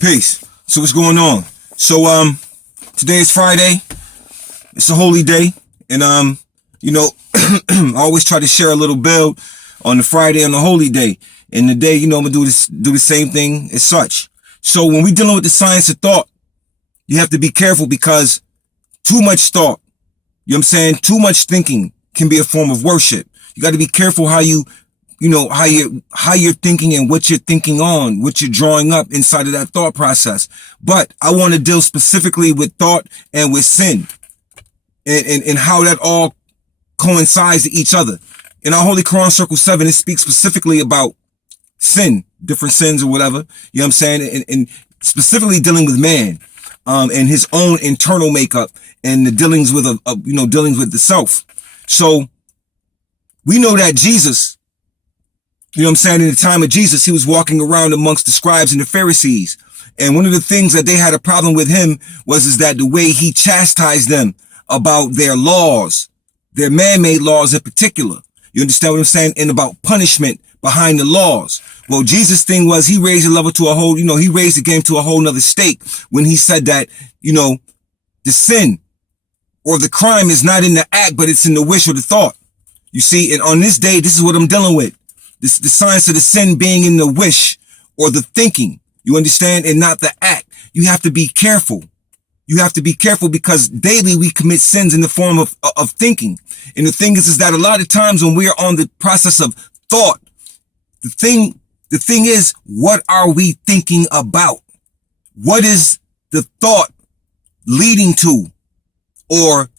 Peace. So what's going on? So today is Friday. It's a holy day, and I always try to share a little build on the Friday on the holy day. And today, I'm gonna do the same thing as such. So when we're dealing with the science of thought, you have to be careful because too much thought, too much thinking can be a form of worship. You got to be careful how you're thinking and what you're thinking on, what you're drawing up inside of that thought process. But I want to deal specifically with thought and with sin and how that all coincides to each other. In our Holy Quran Circle 7, it speaks specifically about sin, different sins or whatever, and specifically dealing with man, and his own internal makeup and the dealings with, dealings with the self. So we know that Jesus, in the time of Jesus, he was walking around amongst the scribes and the Pharisees. And one of the things that they had a problem with him was that the way he chastised them about their laws, their man-made laws in particular. You understand what I'm saying? And about punishment behind the laws. Well, Jesus' thing was he raised the level to a whole, he raised the game to a whole nother stake when he said that, the sin or the crime is not in the act, but it's in the wish or the thought. You see, and on this day, this is what I'm dealing with. The science of the sin being in the wish or the thinking, you understand, and not the act. You have to be careful. You have to be careful because daily we commit sins in the form of thinking. And the thing is that a lot of times when we're on the process of thought, the thing is, what are we thinking about? What is the thought leading to? Or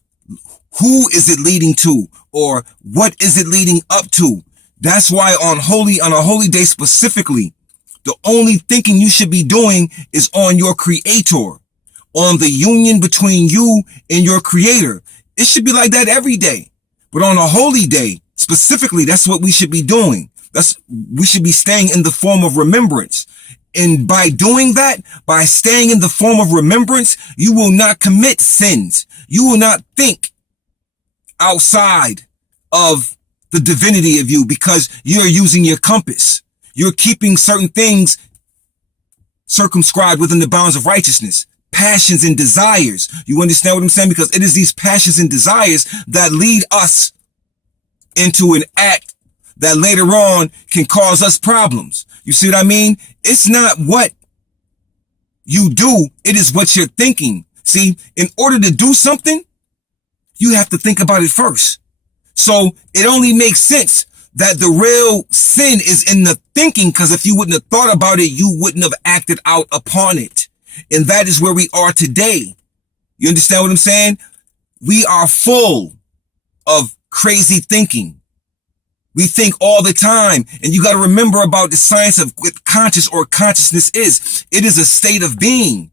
who is it leading to? Or what is it leading up to? That's why on a holy day specifically, the only thinking you should be doing is on your creator, on the union between you and your creator. It should be like that every day. But on a holy day, specifically, that's what we should be doing. We should be staying in the form of remembrance. And by doing that, by staying in the form of remembrance, you will not commit sins. You will not think outside of the divinity of you because you're using your compass. You're keeping certain things circumscribed within the bounds of righteousness, passions and desires. You understand what I'm saying? Because it is these passions and desires that lead us into an act that later on can cause us problems. You see what I mean? It's not what you do. It is what you're thinking. See, in order to do something, you have to think about it first. So it only makes sense that the real sin is in the thinking, because if you wouldn't have thought about it, you wouldn't have acted out upon it. And that is where we are today. You understand what I'm saying? We are full of crazy thinking. We think all the time. And you got to remember about the science of what conscious or consciousness is. It is a state of being.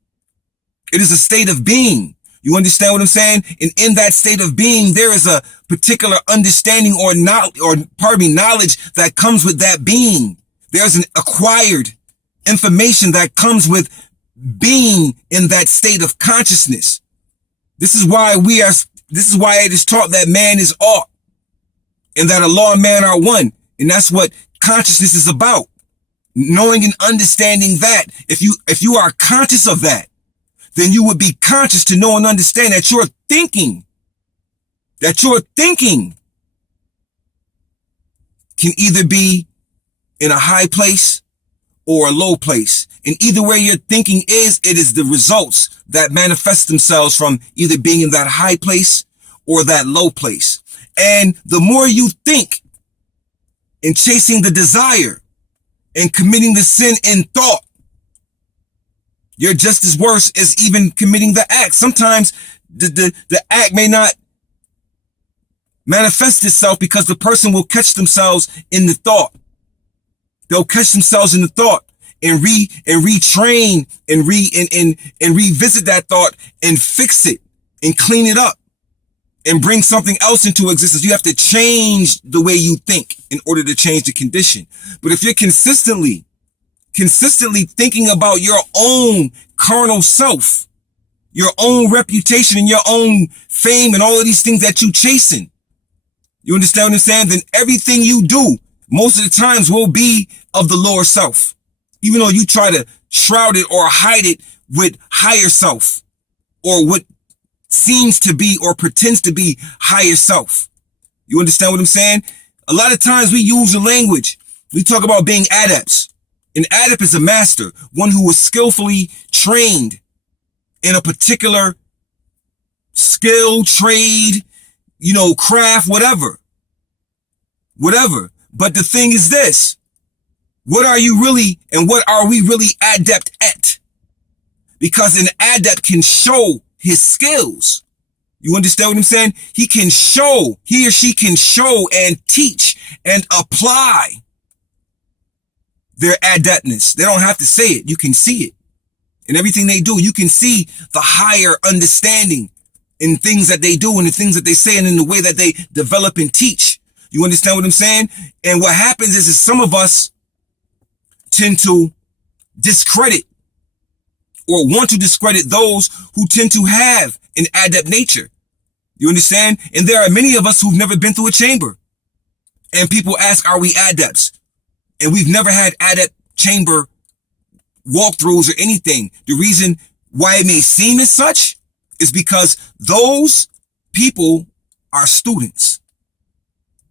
It is a state of being. You understand what I'm saying? And in that state of being, there is a particular understanding or knowledge that comes with that being. There's an acquired information that comes with being in that state of consciousness. This is why it is taught that man is all and that Allah and man are one. And that's what consciousness is about. Knowing and understanding that, if you are conscious of that, then you would be conscious to know and understand that your thinking can either be in a high place or a low place. And either way your thinking is, it is the results that manifest themselves from either being in that high place or that low place. And the more you think in chasing the desire and committing the sin in thought, you're just as worse as even committing the act. Sometimes the act may not manifest itself because the person will catch themselves in the thought. They'll catch themselves in the thought and retrain and revisit that thought and fix it and clean it up and bring something else into existence. You have to change the way you think in order to change the condition. But if you're consistently thinking about your own carnal self, your own reputation and your own fame and all of these things that you chasing, you understand what I'm saying? Then everything you do most of the times will be of the lower self. Even though you try to shroud it or hide it with higher self, or what seems to be or pretends to be higher self. You understand what I'm saying? A lot of times we use the language. We talk about being adepts. An adept is a master, one who was skillfully trained in a particular skill, trade, craft, whatever. But the thing is this: what are you really, and what are we really adept at? Because an adept can show his skills. You understand what I'm saying? He or she can show and teach and apply their adeptness. They don't have to say it. You can see it. In everything they do, you can see the higher understanding in things that they do and the things that they say and in the way that they develop and teach. You understand what I'm saying? And what happens is some of us tend to discredit or want to discredit those who tend to have an adept nature. You understand? And there are many of us who've never been through a chamber. And people ask, are we adepts? And we've never had adept chamber walkthroughs or anything. The reason why it may seem as such is because those people are students.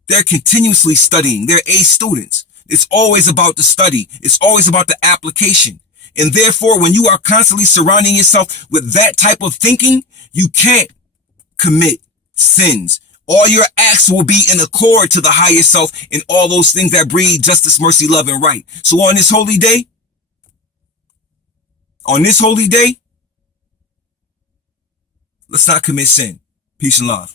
They're continuously studying. They're A students. It's always about the study. It's always about the application. And therefore, when you are constantly surrounding yourself with that type of thinking, you can't commit sins. All your acts will be in accord to the higher self and all those things that breed justice, mercy, love, and right. So on this holy day, let's not commit sin. Peace and love.